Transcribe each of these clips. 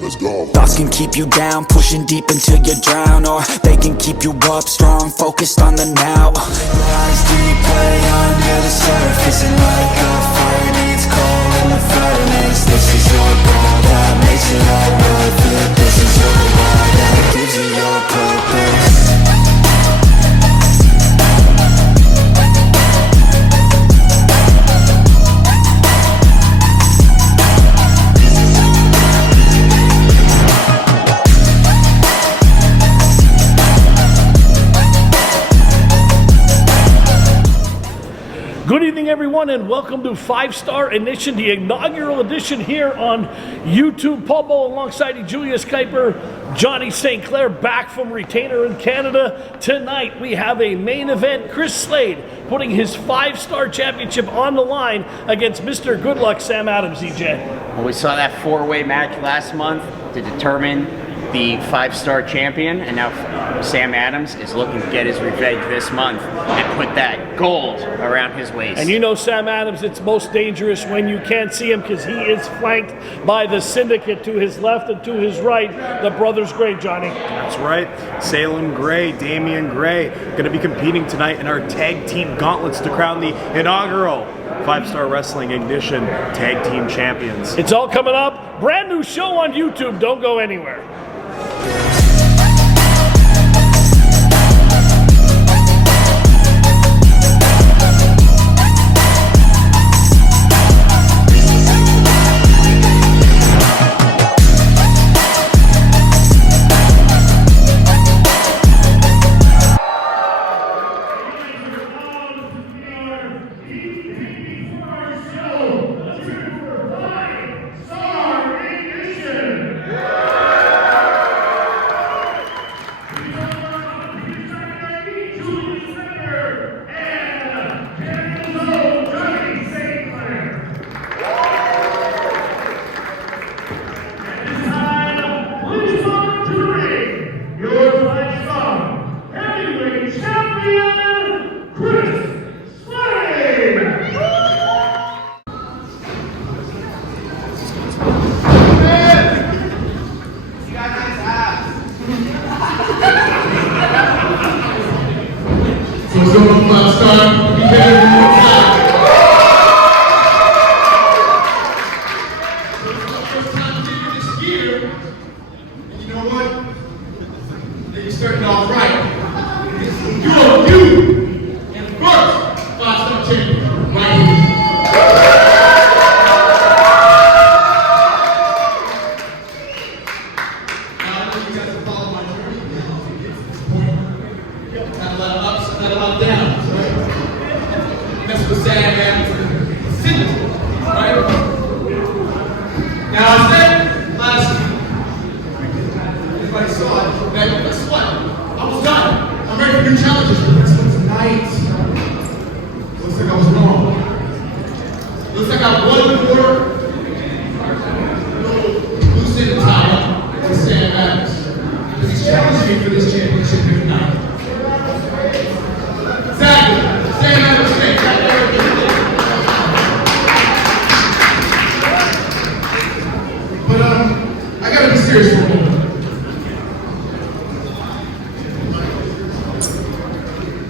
Let's go. Thoughts can keep you down, pushing deep until you drown, or they can keep you up strong, focused on the now. Lies deep way under the surface, and like a fire needs coal in the furnace. This is your goal that makes it all worth it. This is your why that gives you your purpose. Good evening, everyone, and welcome to 5-Star Ignition, the inaugural edition here on YouTube. Paul Bow alongside Julius Kuiper, Johnny St. Clair back from retainer in Canada. Tonight we have a main event. Chris Slade putting his 5-star championship on the line against Mr. Good Luck Sam Adams, EJ. Well, we saw that 4-way match last month to determine the 5-star champion, and now Sam Adams is looking to get his revenge this month and put that gold around his waist. And you know Sam Adams, it's most dangerous when you can't see him because he is flanked by the syndicate to his left and to his right, the Brothers Gray, Johnny. That's right. Salem Gray, Damian Gray, going to be competing tonight in our tag team gauntlets to crown the inaugural 5-Star Wrestling Ignition Tag Team Champions. It's all coming up. Brand new show on YouTube. Don't go anywhere.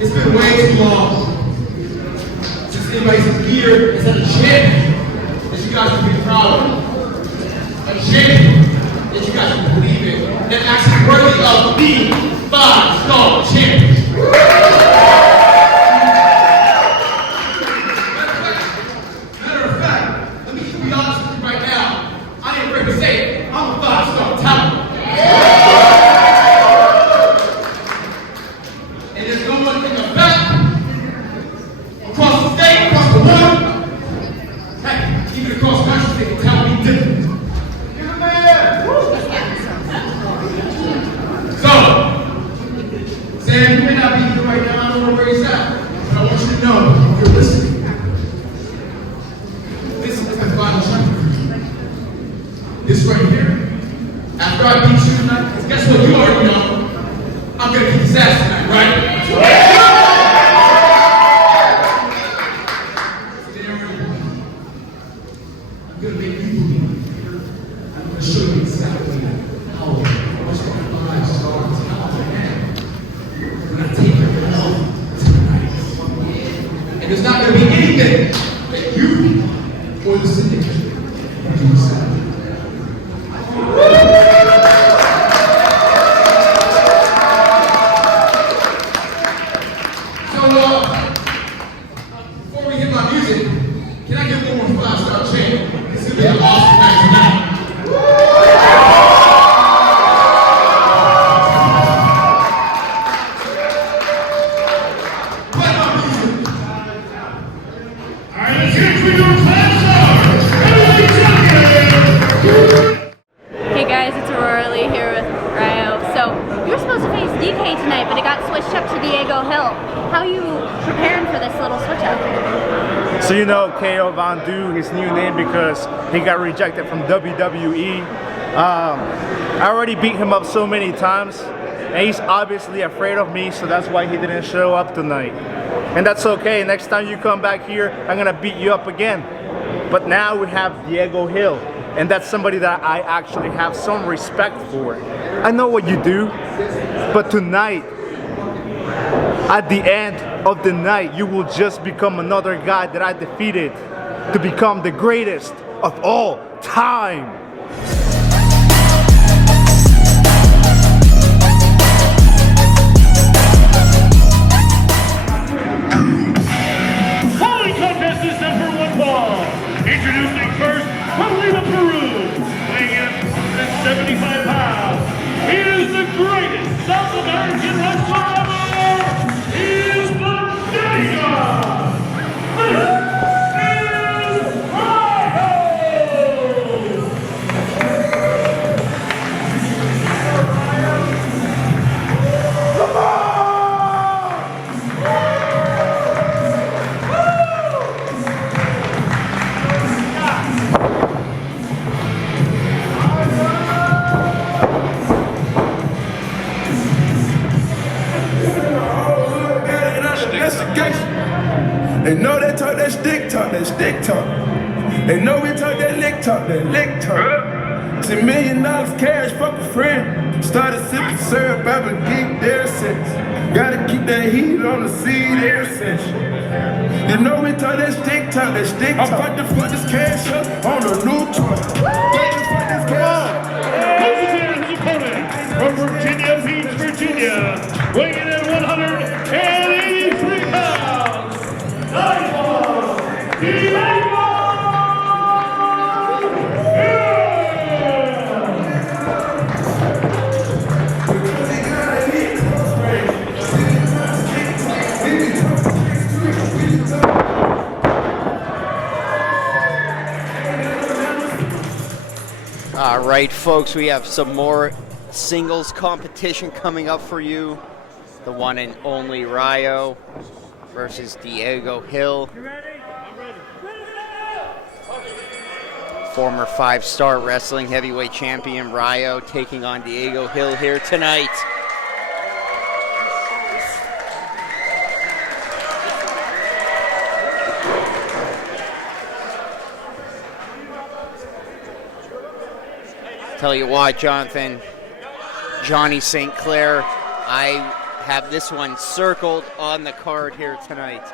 It's been way too long since anybody's appeared as a champion that you guys can be proud of. A champion that you guys can believe in. That actually worthy of the 5-star champion. Matter of fact, let me just be honest with you right now. I ain't afraid to say it. I'm a 5-star talent. And there's no one in the back, across the state, across the water, heck, even across country, they can tell me different. You're the man! So, Sam, you may not be here right now, I don't know where he's at, but I want you to know, if you're listening, this is my final chapter. This right here, after I beat you tonight, because guess what, you already know, I'm gonna kick his ass tonight, right? I'm gonna make you believe. I'm to show you exactly how much of a 5-star talent I am. When I take your help tonight. And there's not going to be anything that you or the city can do inside. Before we hit my music, can I get one more 5-star chant? This is going to be an awesome night tonight. Play my music. All right, let's hear it for your 5-star. Hey guys, it's Aurora Lee here with Rayo. So, you were supposed to face DK tonight, but it got switched up to Diego Hill. How are you preparing for this little switch up? So you know KO Von Du, his new name because he got rejected from WWE. I already beat him up so many times, and he's obviously afraid of me, so that's why he didn't show up tonight. And that's okay, next time you come back here, I'm gonna beat you up again. But now we have Diego Hill, and that's somebody that I actually have some respect for. I know what you do, but tonight, at the end of the night, you will just become another guy that I defeated to become the greatest of all time. Following contest is number 1 ball. Introducing first, Paulina Peru, weighing in 175 pounds. He is the greatest South American wrestler ever. He is the Giga. This is Rayo. They know they talk that stick talk, that stick talk. They know we talk that lick talk, that lick talk. $10 million cash, fuck a friend. Started sipping syrup, I've been geeked there since. Gotta keep that heat on the seed ever since. They know we talk that stick talk, that stick talk. I'm about to fuck this cash up on a new toy. His opponent from Virginia Beach, Virginia, weighing in at 183 pounds. All right, folks, we have some more singles competition coming up for you. The one and only Rayo versus Diego Hill. Former 5-star wrestling heavyweight champion Rayo taking on Diego Hill here tonight. Tell you what, Jonathan, Johnny St. Clair, I have this one circled on the card here tonight.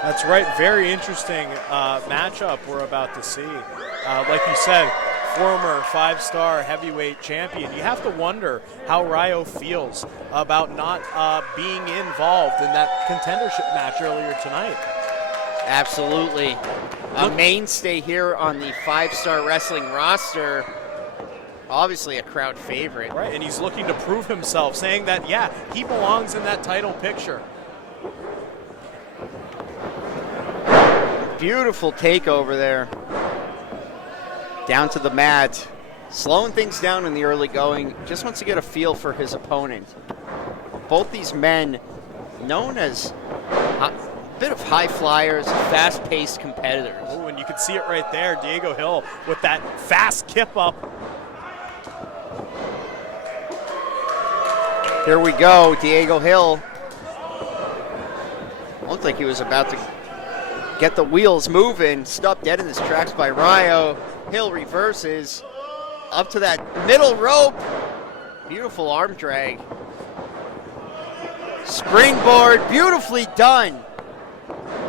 That's right. Very interesting matchup we're about to see. Like you said, former 5-star heavyweight champion. You have to wonder how Rayo feels about not being involved in that contendership match earlier tonight. Absolutely. A mainstay here on the 5-star wrestling roster. Obviously a crowd favorite. Right, and he's looking to prove himself, saying that, yeah, he belongs in that title picture. Beautiful takeover there. Down to the mat. Slowing things down in the early going. Just wants to get a feel for his opponent. Both these men known as a bit of high flyers, fast-paced competitors. Oh, and you can see it right there. Diego Hill with that fast kip up. Here we go, Diego Hill. Looked like he was about to get the wheels moving. Stopped dead in his tracks by Rayo. Hill reverses up to that middle rope. Beautiful arm drag. Springboard, beautifully done.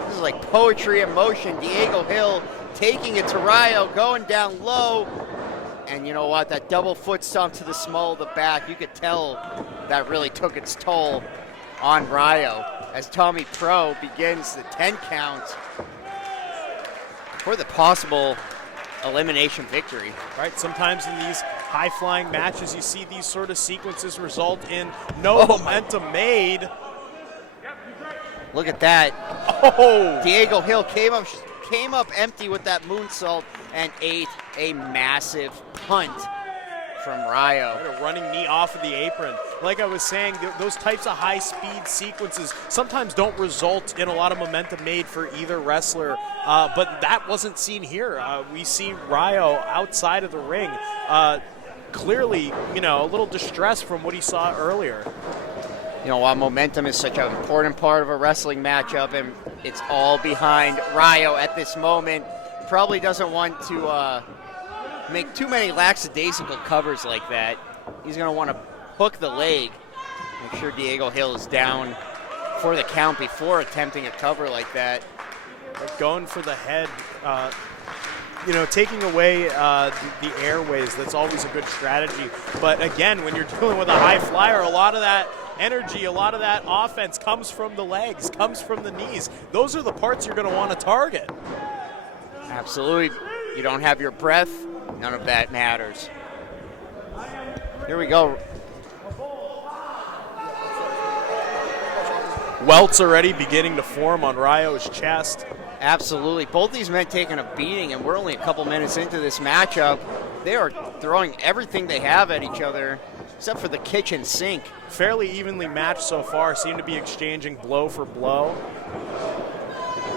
This is like poetry in motion. Diego Hill taking it to Rayo, going down low. And you know what? That double foot stomp to the small of the back, you could tell that really took its toll on Rayo as Tommy Pro begins the 10 count for the possible elimination victory. Right, sometimes in these high-flying matches, you see these sort of sequences result in no momentum made. Look at that. Oh! Diego Hill came up empty with that moonsault and ate a massive punt from Rayo. A running knee off of the apron. Like I was saying, those types of high-speed sequences sometimes don't result in a lot of momentum made for either wrestler, but that wasn't seen here. We see Rayo outside of the ring, clearly, a little distressed from what he saw earlier. You know, while momentum is such an important part of a wrestling matchup, and it's all behind Rayo at this moment, probably doesn't want to make too many lackadaisical covers like that. He's going to want to hook the leg. Make sure Diego Hill is down for the count before attempting a cover like that. Like going for the head, taking away the airways, that's always a good strategy. But again, when you're dealing with a high flyer, a lot of that energy, a lot of that offense comes from the legs, comes from the knees. Those are the parts you're going to want to target. Absolutely. You don't have your breath, none of that matters. Here we go. Welts already beginning to form on Rayo's chest. Absolutely. Both these men taking a beating, and we're only a couple minutes into this matchup. They are throwing everything they have at each other, except for the kitchen sink. Fairly evenly matched so far, seem to be exchanging blow for blow.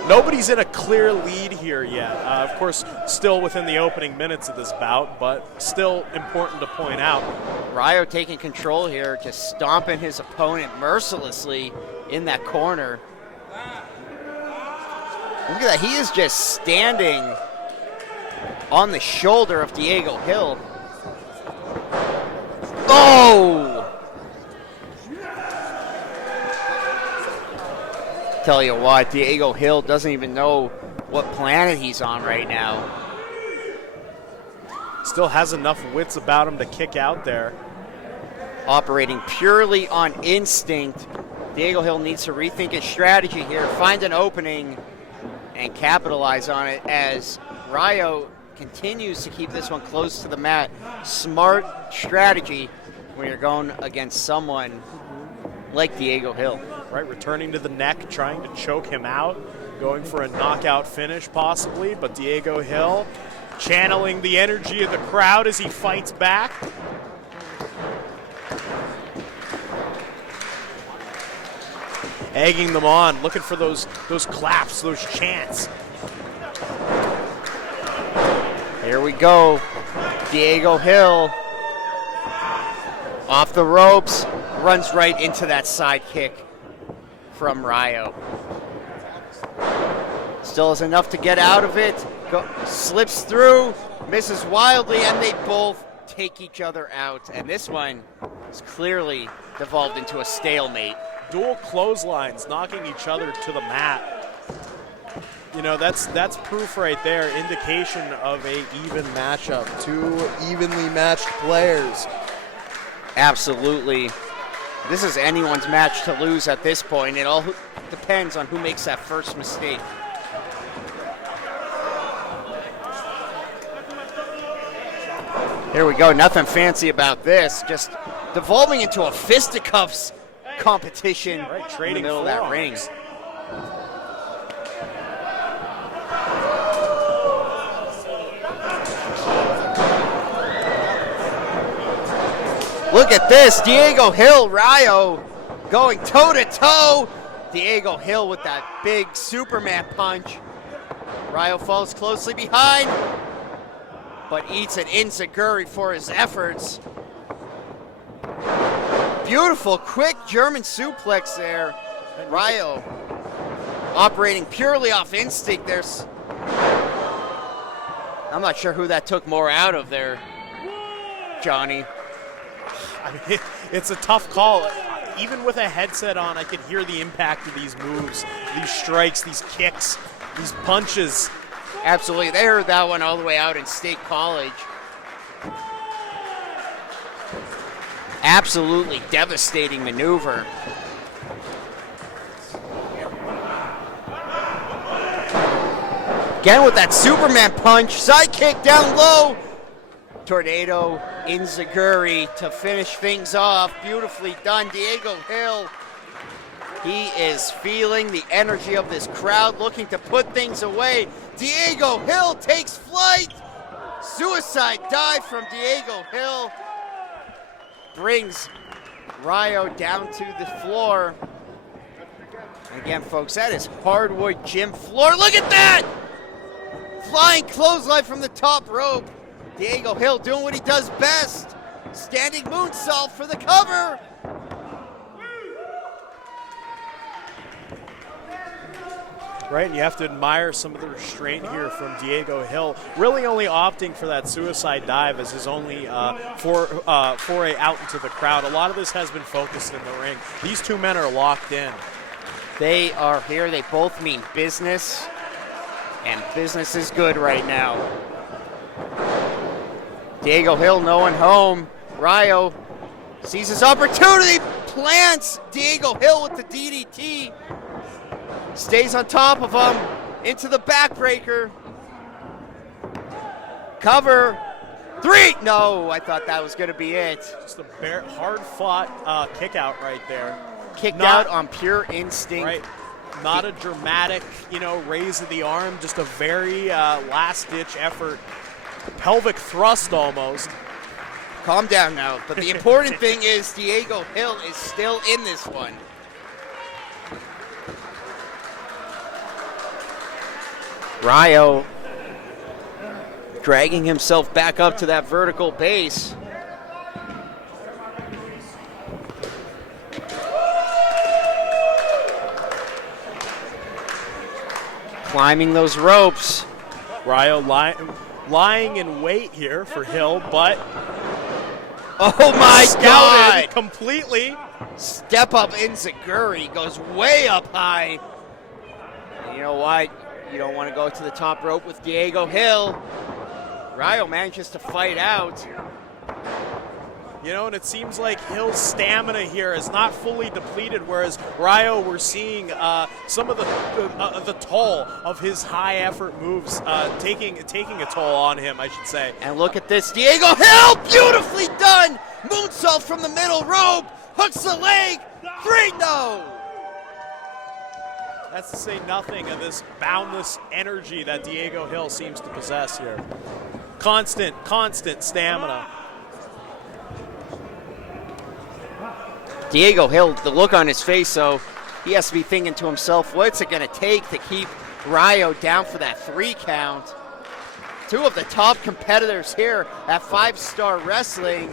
Nobody's in a clear lead here yet. Of course, still within the opening minutes of this bout, but still important to point out. Rayo taking control here, just stomping his opponent mercilessly in that corner. Look at that, he is just standing on the shoulder of Diego Hill. Oh! Tell you what, Diego Hill doesn't even know what planet he's on right now. Still has enough wits about him to kick out there. Operating purely on instinct. Diego Hill needs to rethink his strategy here, find an opening, and capitalize on it as Rayo continues to keep this one close to the mat. Smart strategy when you're going against someone like Diego Hill. Right, returning to the neck, trying to choke him out, going for a knockout finish possibly, but Diego Hill channeling the energy of the crowd as he fights back. Egging them on, looking for those claps, those chants. Here we go. Diego Hill off the ropes, runs right into that side kick from Rayo. Still has enough to get out of it. Slips through, misses wildly, and they both take each other out. And this one is clearly devolved into a stalemate. Dual clotheslines knocking each other to the mat. That's proof right there, indication of a even matchup. Two evenly matched players. Absolutely. This is anyone's match to lose at this point. It all depends on who makes that first mistake. Here we go. Nothing fancy about this. Just devolving into a fisticuffs competition in the middle of that ring. Look at this, Diego Hill, Rayo going toe-to-toe. Diego Hill with that big Superman punch. Rayo falls closely behind, but eats an enziguri for his efforts. Beautiful, quick German suplex there. Rayo operating purely off instinct. I'm not sure who that took more out of there, Johnny. I mean, it's a tough call. Even with a headset on, I could hear the impact of these moves, these strikes, these kicks, these punches. Absolutely. They heard that one all the way out in State College. Absolutely devastating maneuver. Again with that Superman punch, side kick down low. Tornado Inzaguri to finish things off. Beautifully done, Diego Hill. He is feeling the energy of this crowd, looking to put things away. Diego Hill takes flight. Suicide dive from Diego Hill. Brings Rayo down to the floor. And again, folks, that is hardwood gym floor. Look at that! Flying clothesline from the top rope. Diego Hill doing what he does best. Standing moonsault for the cover. Right, and you have to admire some of the restraint here from Diego Hill. Really only opting for that suicide dive as his only foray out into the crowd. A lot of this has been focused in the ring. These two men are locked in. They are here. They both mean business, and business is good right now. Diego Hill no one home. Rayo sees his opportunity, plants Diego Hill with the DDT. Stays on top of him, into the backbreaker. Cover, 3, no, I thought that was gonna be it. Just a hard-fought kick out right there. Kicked out on pure instinct. Right, not a dramatic, raise of the arm, just a very last-ditch effort. Pelvic thrust almost. Calm down now, but the important thing is Diego Hill is still in this one. Rayo dragging himself back up to that vertical base. Climbing those ropes. Rayo lying in wait here for Hill, but oh my God! Completely. Step up Inzaguri goes way up high. And you know what? You don't want to go to the top rope with Diego Hill. Rayo manages to fight out. And it seems like Hill's stamina here is not fully depleted, whereas Rayo, we're seeing some of the toll of his high-effort moves taking a toll on him, I should say. And look at this, Diego Hill, beautifully done! Moonsault from the middle rope, hooks the leg, 3, no! That's to say nothing of this boundless energy that Diego Hill seems to possess here. Constant stamina. Diego Hill, the look on his face, so he has to be thinking to himself, what's it going to take to keep Rayo down for that 3 count? Two of the top competitors here at 5-Star Wrestling,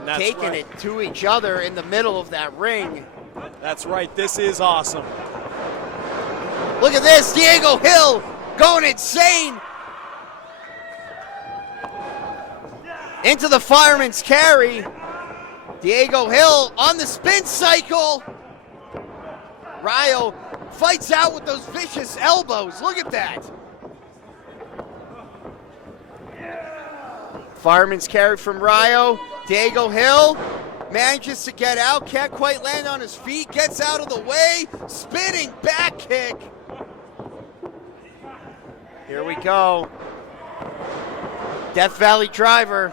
And that's taking right. it to each other in the middle of that ring. That's right, this is awesome. Look at this, Diego Hill going insane. Into the fireman's carry. Diego Hill on the spin cycle. Rayo fights out with those vicious elbows. Look at that. Fireman's carry from Rayo. Diego Hill manages to get out, can't quite land on his feet, gets out of the way, spinning back kick. Here we go. Death Valley driver.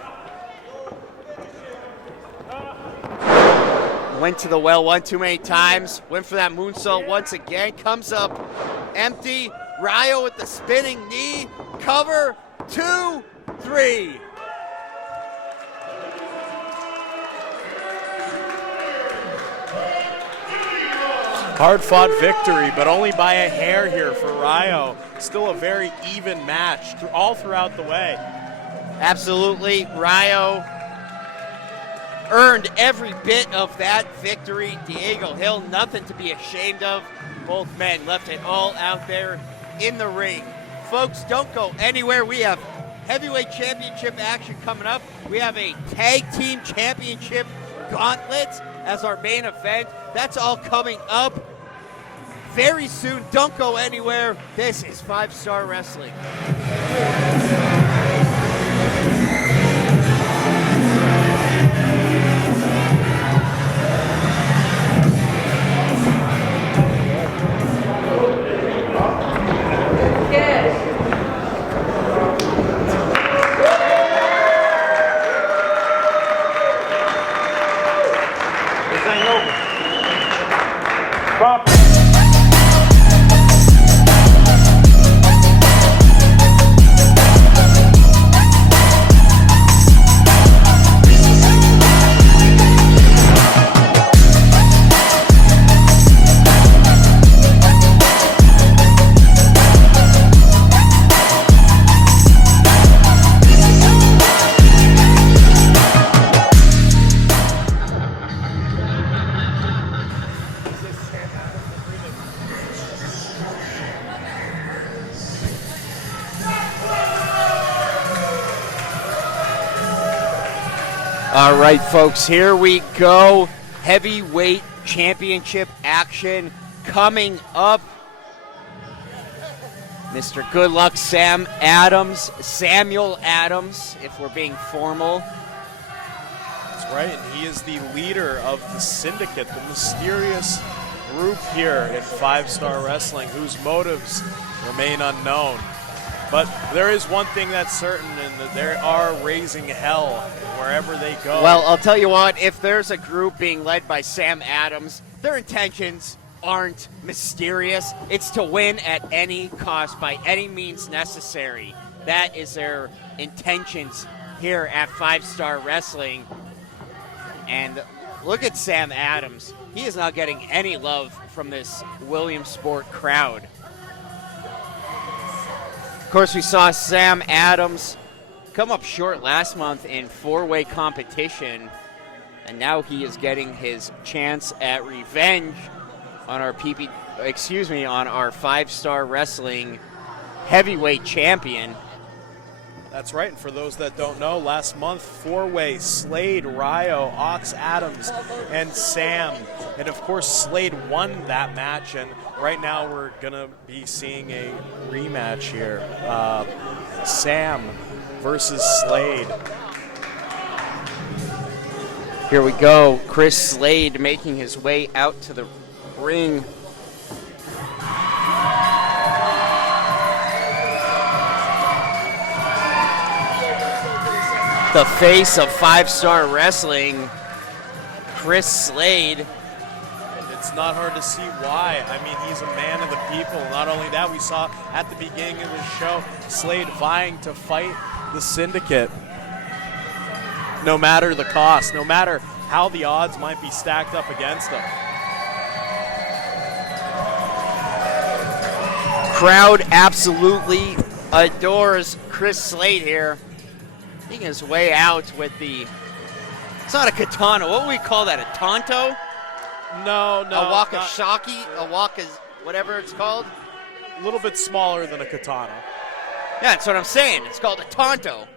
Went to the well one too many times, went for that moonsault once again, comes up empty. Rayo with the spinning knee, cover, 2, 3. Hard-fought victory, but only by a hair here for Rayo. Still a very even match all throughout the way. Absolutely, Rayo earned every bit of that victory. Diego Hill, nothing to be ashamed of. Both men left it all out there in the ring. Folks, don't go anywhere. We have heavyweight championship action coming up. We have a tag team championship gauntlet as our main event. That's all coming up very soon. Don't go anywhere. This is 5-Star Wrestling. All right, folks, here we go. Heavyweight championship action coming up. Mr. Good Luck Samuel Adams, if we're being formal. That's right, and he is the leader of the Syndicate, the mysterious group here in 5-Star Wrestling, whose motives remain unknown. But there is one thing that's certain, and that they are raising hell wherever they go. Well, I'll tell you what, if there's a group being led by Sam Adams, their intentions aren't mysterious. It's to win at any cost, by any means necessary. That is their intentions here at 5-Star Wrestling. And look at Sam Adams. He is not getting any love from this Williamsport crowd. Of course, we saw Sam Adams come up short last month in 4-way competition, and now he is getting his chance at revenge on our on our 5-Star Wrestling heavyweight champion. That's right, and for those that don't know, last month, 4-way, Slade, Rayo, Ox Adams, and Sam. And of course, Slade won that match, and right now we're gonna be seeing a rematch here. Sam versus Slade. Here we go, Chris Slade making his way out to the ring. The face of 5-Star Wrestling, Chris Slade. It's not hard to see why. I mean, he's a man of the people. Not only that, we saw at the beginning of the show, Slade vying to fight the Syndicate. No matter the cost, no matter how the odds might be stacked up against him. Crowd absolutely adores Chris Slade here. Making his way out with the, it's not a katana, what would we call that, a tonto? No. A wakashaki, a waka, whatever it's called? A little bit smaller than a katana. Yeah, that's what I'm saying, it's called a tonto.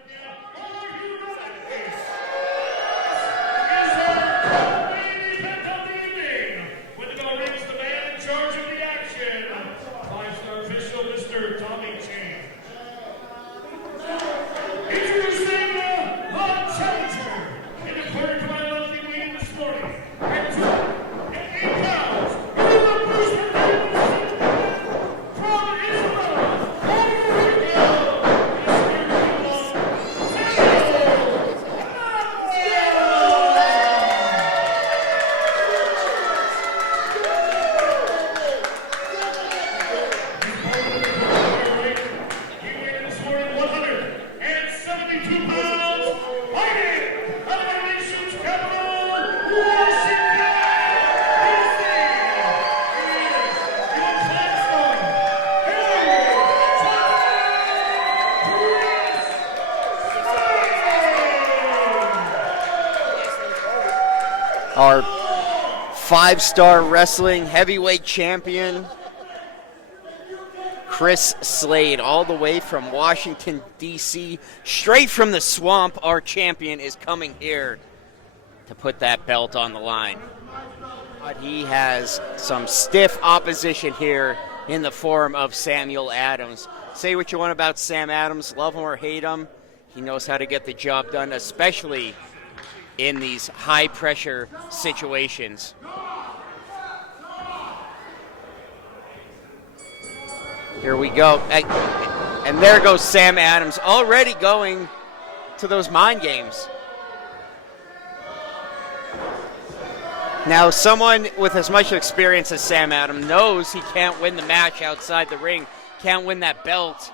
Our 5-Star Wrestling heavyweight champion Chris Slade, all the way from Washington, D.C., straight from the swamp. Our champion is coming here to put that belt on the line. But he has some stiff opposition here in the form of Samuel Adams. Say what you want about Sam Adams, love him or hate him, he knows how to get the job done, especially in these high-pressure situations. Here we go. And there goes Sam Adams, already going to those mind games. Now, someone with as much experience as Sam Adams knows he can't win the match outside the ring, can't win that belt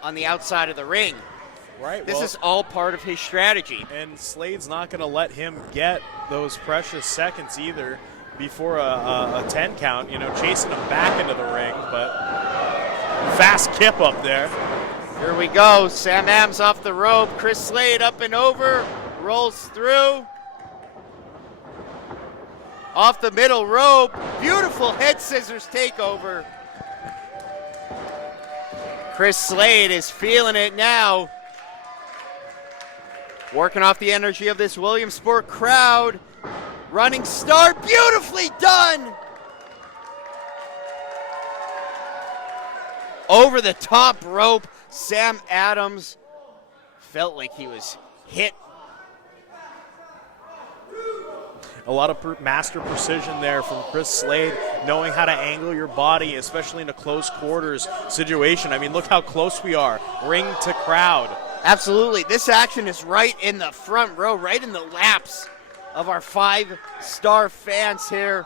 on the outside of the ring. Right. This is all part of his strategy. And Slade's not going to let him get those precious seconds either before a 10 count, chasing him back into the ring, but fast kip up there. Here we go. Sam Adams off the rope. Chris Slade up and over, rolls through. Off the middle rope, beautiful head scissors takeover. Chris Slade is feeling it now. Working off the energy of this Williamsport crowd. Running start, beautifully done. Over the top rope, Sam Adams felt like he was hit. A lot of master precision there from Chris Slade, knowing how to angle your body, especially in a close quarters situation. I mean, look how close we are, ring to crowd. Absolutely. This action is right in the front row, right in the laps of our 5-star fans here.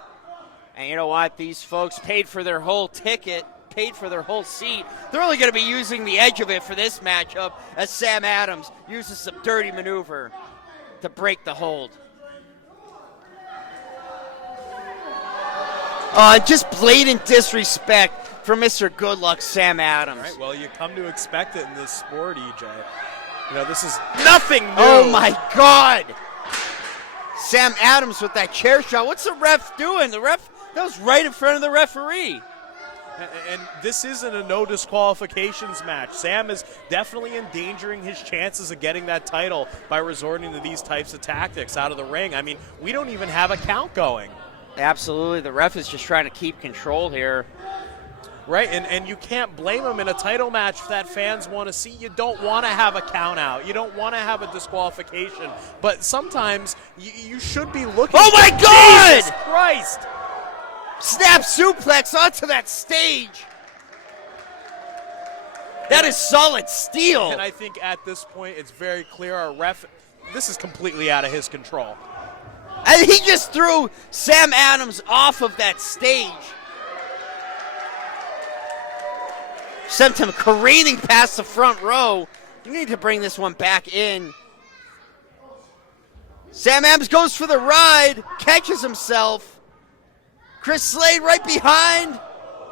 And you know what? These folks paid for their whole ticket, paid for their whole seat. They're only going to be using the edge of it for this matchup as Sam Adams uses some dirty maneuver to break the hold. Just blatant disrespect from Mr. Good Luck Sam Adams. All right, well, you come to expect it in this sport, EJ. This is nothing new. Oh, my God. Sam Adams with that chair shot. What's the ref doing? The ref, that was right in front of the referee. And this isn't a no disqualifications match. Sam is definitely endangering his chances of getting that title by resorting to these types of tactics out of the ring. I mean, we don't even have a count going. Absolutely. The ref is just trying to keep control here. Right, and you can't blame him in a title match that fans want to see. You don't want to have a count out. You don't want to have a disqualification. But sometimes you should be looking. Oh, my God! Jesus Christ! Snap suplex onto that stage. That is solid steel. And I think at this point it's very clear our ref, this is completely out of his control. And he just threw Sam Adams off of that stage. Sent him careening past the front row. You need to bring this one back in. Sam Adams goes for the ride, catches himself. Chris Slade right behind,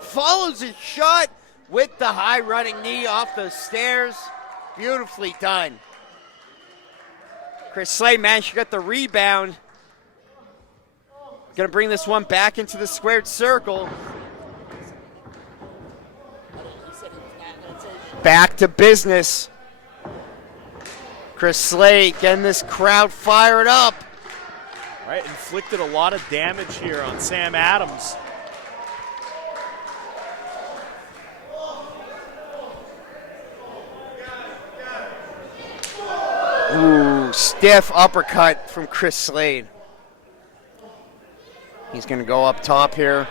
follows his shot with the high running knee off the stairs. Beautifully done. Chris Slade managed to get the rebound. Gonna bring this one back into the squared circle. Back to business. Chris Slade getting this crowd fired up. Right, inflicted a lot of damage here on Sam Adams. Ooh, stiff uppercut from Chris Slade. He's going to go up top here.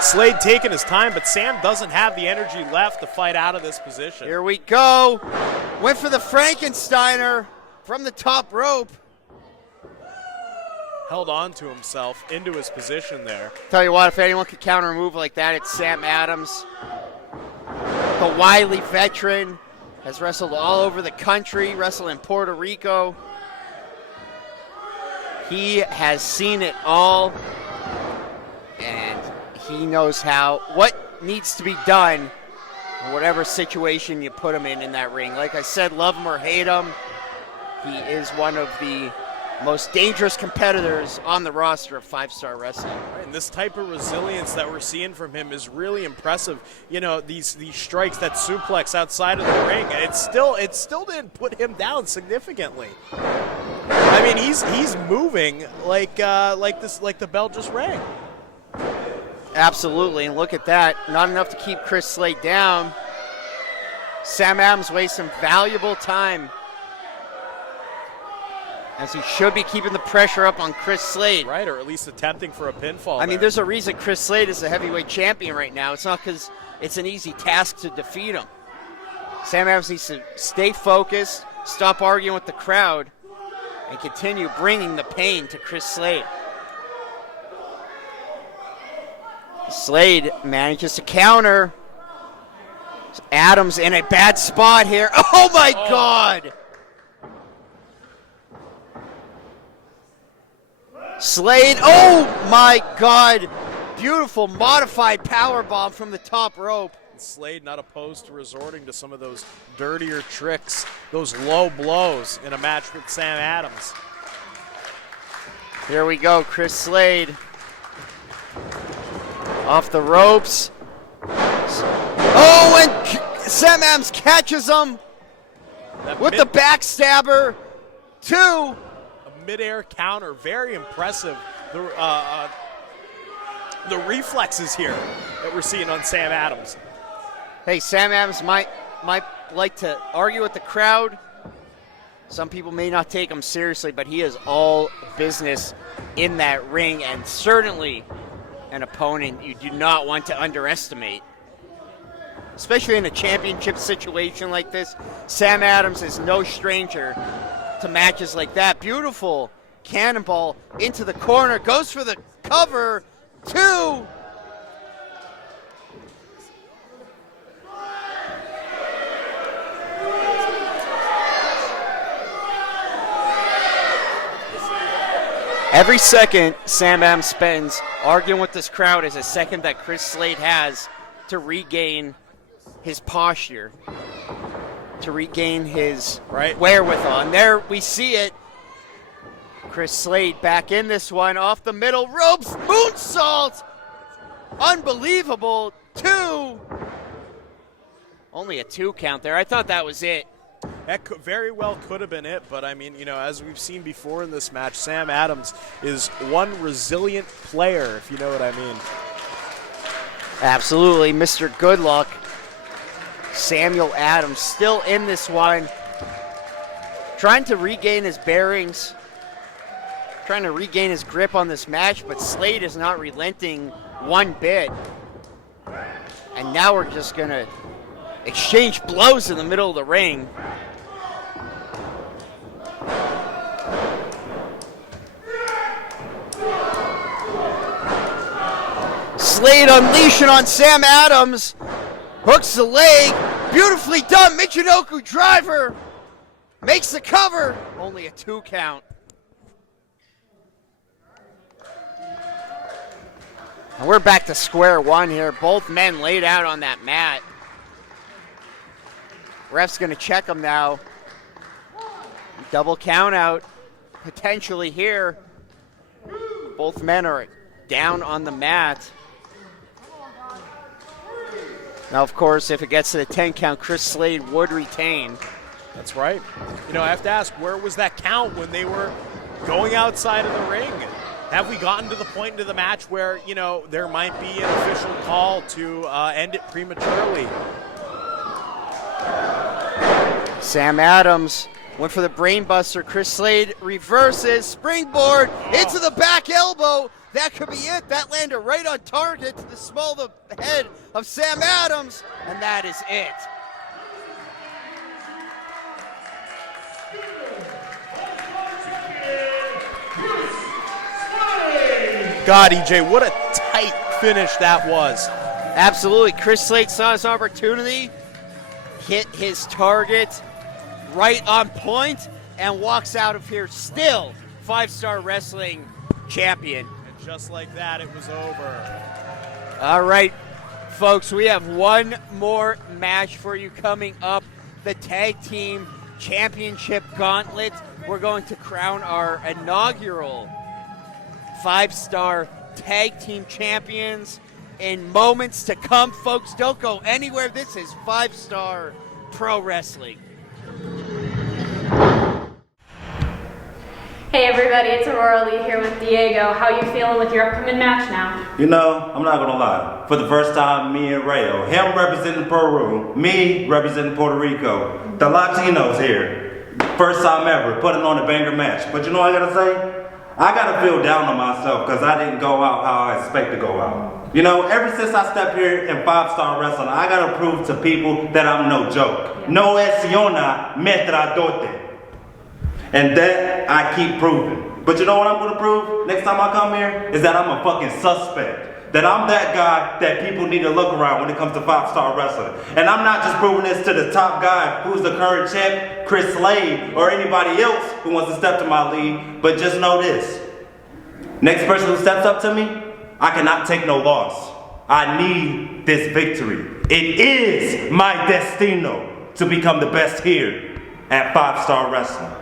Slade taking his time, but Sam doesn't have the energy left to fight out of this position. Here we go. Went for the Frankensteiner from the top rope. Held on to himself into his position there. Tell you what, if anyone could counter a move like that, it's Sam Adams. The wily veteran has wrestled all over the country, wrestled in Puerto Rico. He has seen it all, and he knows what needs to be done in whatever situation you put him in that ring. Like I said, love him or hate him, he is one of the most dangerous competitors on the roster of 5-Star Wrestling. Right, and this type of resilience that we're seeing from him is really impressive. You know, these strikes, that suplex outside of the ring, it still didn't put him down significantly. I mean, he's moving like the bell just rang. Absolutely, and look at that. Not enough to keep Chris Slade down. Sam Adams wastes some valuable time, as he should be keeping the pressure up on Chris Slade. Right, or at least attempting for a pinfall. I mean, there's a reason Chris Slade is the heavyweight champion right now. It's not because it's an easy task to defeat him. Sam Adams needs to stay focused, stop arguing with the crowd, and continue bringing the pain to Chris Slade. Slade manages to counter. Adams in a bad spot here. Oh my God! Slade, oh my God! Beautiful modified power bomb from the top rope. Slade not opposed to resorting to some of those dirtier tricks, those low blows in a match with Sam Adams. Here we go, Chris Slade. Off the ropes. Oh, and Sam Adams catches him with the backstabber. 2. A midair counter, very impressive. The reflexes here that we're seeing on Sam Adams. Hey, Sam Adams might like to argue with the crowd. Some people may not take him seriously, but he is all business in that ring, and certainly an opponent you do not want to underestimate. Especially in a championship situation like this, Sam Adams is no stranger to matches like that. Beautiful cannonball into the corner, goes for the cover. 2. Every second Sam Adams spends arguing with this crowd is a second that Chris Slade has to regain his posture, to regain his wherewithal. And there we see it. Chris Slade back in this one, off the middle ropes, moonsault! Unbelievable. 2. Only a 2 count there. I thought that was it. That very well could have been it, but I mean, you know, as we've seen before in this match, Sam Adams is one resilient player, if you know what I mean. Absolutely, Mr. Good Luck. Samuel Adams still in this one, trying to regain his bearings, trying to regain his grip on this match, but Slade is not relenting one bit. And now we're just going to exchange blows in the middle of the ring. Slade unleashing on Sam Adams. Hooks the leg. Beautifully done. Michinoku driver. Makes the cover. Only a 2 count. And we're back to square one here. Both men laid out on that mat. Ref's going to check them now. Double count out potentially here. Both men are down on the mat. Now, of course, if it gets to the 10 count, Chris Slade would retain. That's right. You know, I have to ask, where was that count when they were going outside of the ring? Have we gotten to the point into the match where, you know, there might be an official call to end it prematurely? Sam Adams went for the brainbuster. Chris Slade reverses, springboard into the back elbow. That could be it. That landed right on target to the small of the head of Sam Adams, and that is it. God, EJ, what a tight finish that was. Absolutely. Chris Slade saw his opportunity, hit his target right on point, and walks out of here still 5-Star Wrestling champion. And just like that, it was over. All right, folks, we have one more match for you coming up. The tag team championship gauntlet. We're going to crown our inaugural 5-star tag team champions in moments to come. Folks, don't go anywhere. This is 5-Star Pro Wrestling. Hey everybody, it's Aurora Lee here with Diego. How you feeling with your upcoming match now? You know, I'm not gonna lie. For the first time, me and Rayo, him representing Peru, me representing Puerto Rico, the Latinos here. First time ever, putting on a banger match. But you know what I gotta say? I gotta feel down on myself because I didn't go out how I expect to go out. You know, ever since I stepped here in 5-star wrestling, I gotta prove to people that I'm no joke. No es una metradote. And that I keep proving. But you know what I'm gonna prove next time I come here? Is that I'm a fucking suspect. That I'm that guy that people need to look around when it comes to 5-star wrestling. And I'm not just proving this to the top guy who's the current champ, Chris Slade, or anybody else who wants to step to my league, but just know this. Next person who steps up to me, I cannot take no loss. I need this victory. It is my destino to become the best here at 5-star wrestling.